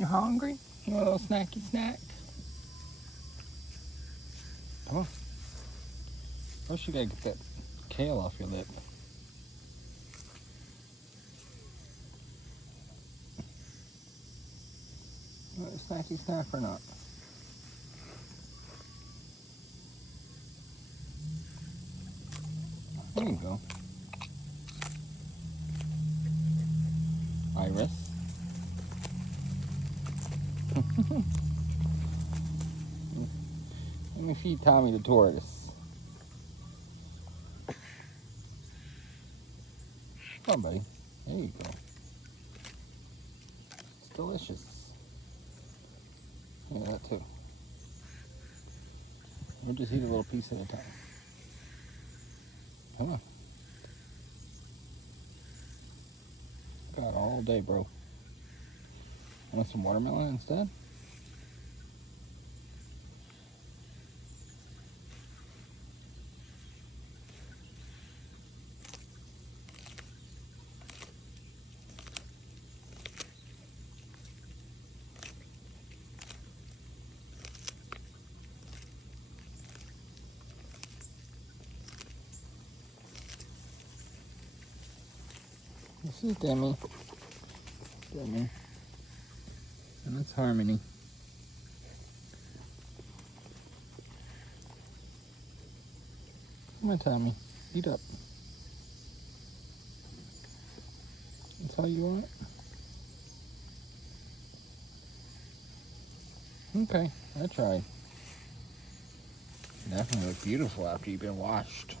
You hungry? You want a little snacky snack? Come on. First you gotta get that kale off your lip. You want a snacky snack or not? There you go. Iris. Let me feed Tommy the tortoise. Come on, buddy. There you go. It's delicious. Yeah, that too. We'll just eat a little piece at a time. Come on. Got all day, bro. Want some watermelon instead? This is Demi. Demi. And that's Harmony. Come on, Tommy. Eat up. That's all you want? Okay, I tried. Definitely look beautiful after you've been washed.